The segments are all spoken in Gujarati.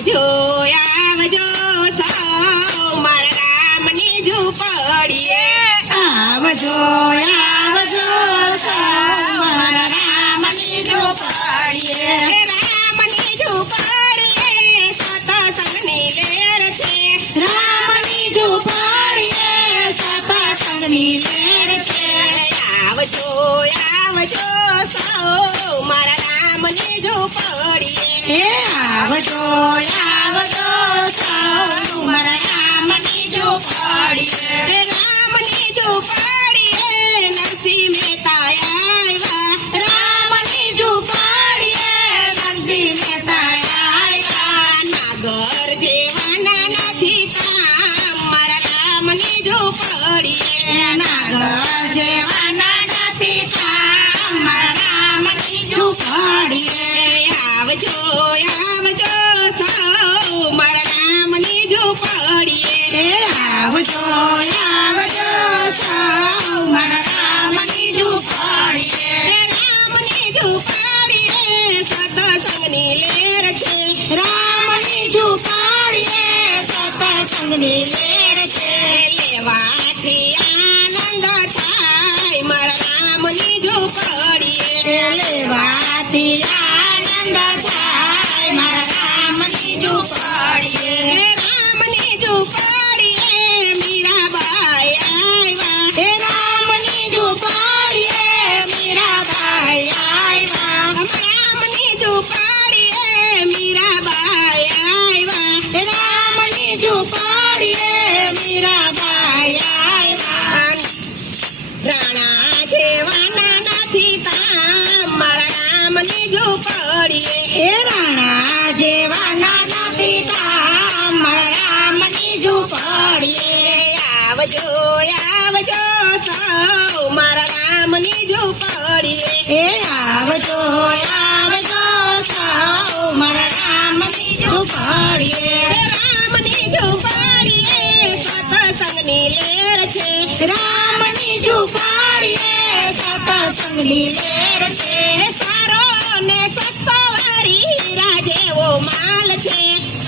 આવજો આવજો સૌ મારા રામની ઝૂંપડીએ આવજો આવજો સૌ મારા રામની ઝૂંપડીએ રામની ઝૂંપડીએ સતસંગની લેર છે રામની ઝૂંપડીએ સતસંગની લેર છે આવજો આવજો સૌ મારા રામની ઝૂંપડીએ આવજો આવજો સૌ મારા રામની ઝૂંપડીએ રામની ઝૂંપડીએ નરસિંહ મહેતા આવ્યા રામની ઝૂંપડીએ નરસિંહ મહેતા આવ્યા નાગર જેવાના નથી કામ મારા રામની ઝૂંપડીએ નાગર જેવાના નથી કામ મારા રામની ઝૂંપડીએ આવજો આવજો સૌ મારા રામની ઝૂંપડીએ આવજો આવજો સૌ મારા રામની ઝૂંપડીએ રામની ઝૂંપડીએ સતસંગની લેર છે રામની ઝૂંપડીએ સતસંગની લેર છે લેવાથી આનંદ થાય મારા રામની ઝૂંપડીએ લેવાથી આનંદ થાય મારા રામની ઝૂંપડીએ રામની ઝૂંપડીએ મીરાબાઈ આવ્યા રામની ઝૂંપડીએ મીરાબાઈ આવ્યા રામની ઝૂંપડીએ મીરાબાઈ આવ્યા રામની ઝૂંપડીએ મીરાબાઈ આવ્યા રાણા જેવાના નથી કામ મારા રામની ઝૂંપડીએ રાણા જેવાના નથી કામ મારા રામની ઝૂંપડીએ આવજો આવજો સૌ મારા રામની ઝૂંપડીએ આવજો આવજો સૌ મારા રામની ઝૂંપડીએ રામની ઝૂંપડીએ સતસંગની લેર છે રામની ઝૂંપડીએ સતસંગની લેર છે સારો ને સસ્તો વારી હીરા જેવો માલ છે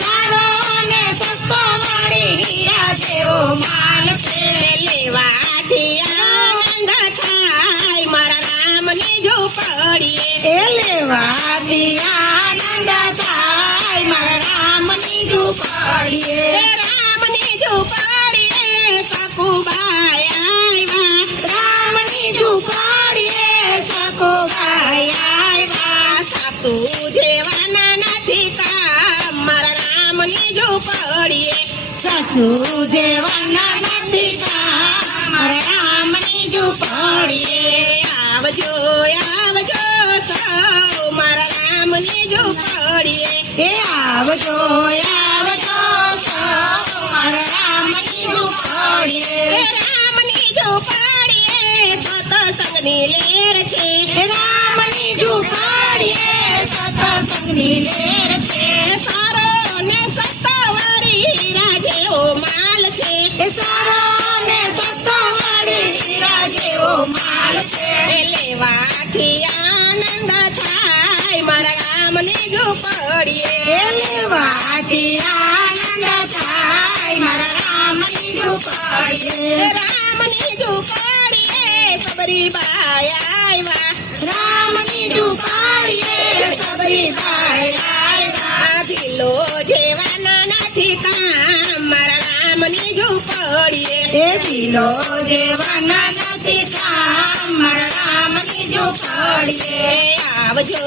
સારો ને સસ્તો વાળી હીરા જેવો માલ છે લેવાથી આનંદ થાય મારા રામની ઝૂંપડીએ લેવાથી આનંદ થાય મારા રામની ઝૂંપડીએ રામની ઝૂંપડીએ સકુબાઈ આવ્યા રામની ઝૂંપડીએ સકોબાઈ આવ્યા સાસુ જેવાના નથી કામ મારા રામની ઝૂંપડીએ સાસુ જેવાના નથી કામ મારા રામની ઝૂંપડીએ આવજો આવજો સૌ મારા રામની ઝૂંપડીએ આવજો આવજો સૌ મારા રામની ઝૂંપડીએ રામની ઝૂંપડીએ સતસંગની લેર છે રામની ઝૂંપડીએ સતસંગની લેર છે સારો ને સસ્તો વારી હીરા જેવો માલ છે સારો ને સસ્તો વાળી હીરા જેવો માલ છે લેવાથી આનંદ થાય મારા રામની ઝૂંપડીએ લેવાથી આનંદ થાય મારા રામની ઝૂંપડીએ રામની ઝૂંપડીએ સબરીબાઈ આવ્યા રામની ઝૂંપડીએ સબરીબાઈ આવ્યા ભીલો જેવાના નથી કામ મારા રામની ઝૂંપડીએ ભીલો જેવાના નથી કામ મારા રામની ઝૂંપડીએ આવજો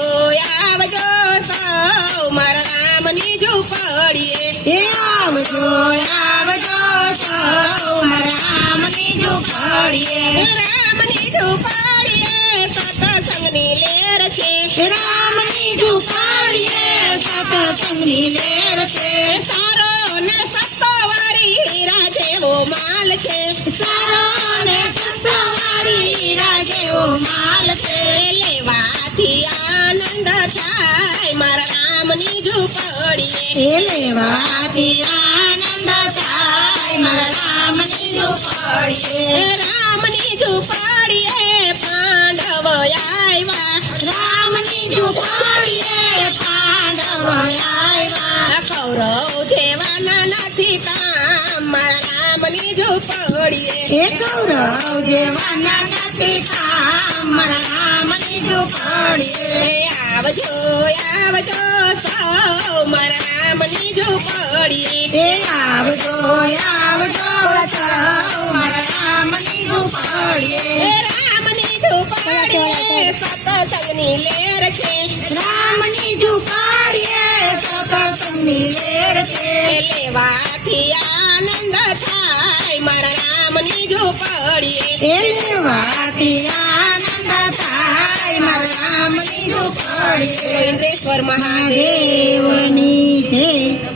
આવજો સૌ મારા રામની ઝૂંપડીએ આવજો આવજો સૌ મારા રામની ઝૂંપડીએ રામની ઝૂંપડીએ સતસંગની લેર છે રામની ઝૂંપડીએ સતસંગની લેર છે સારો ને સસ્તો વારી હીરા જેવો માલ છે સારો ને સસ્તો વાળી હીરા જેવો માલ છે લેવાથી આનંદ થાય મારા રામની ઝૂંપડીએ લેવાથી આનંદ થાય મારા રામની ઝૂંપડીએ રામની ઝૂંપડીએ પાંડવ આવ્યા રામની ઝૂંપડીએ પાંડવ આવ્યા કૌરવ જેવાના નથી કામ મારા નામની ઝૂંપડીએ એ કૌરવ જેવાના નથી કામ મારા નામની ઝૂંપડીએ આવજો આવજો સૌ મારા નામની ઝૂંપડીએ એ આવજો આવજો સૌ મારા રામની ઝૂંપડીએ રામની ઝૂંપડીએ સતસંગની લેર છે રામની ઝૂંપડીએ સતસંગની લેર છે લેવાથી આનંદ થાય મારા નામની ઝૂંપડીએ એ લેવાથી આનંદ થાય મારા રામની ઝૂંપડીએ ઇન્દ્રેશ્વર મહાદેવ દેવની જય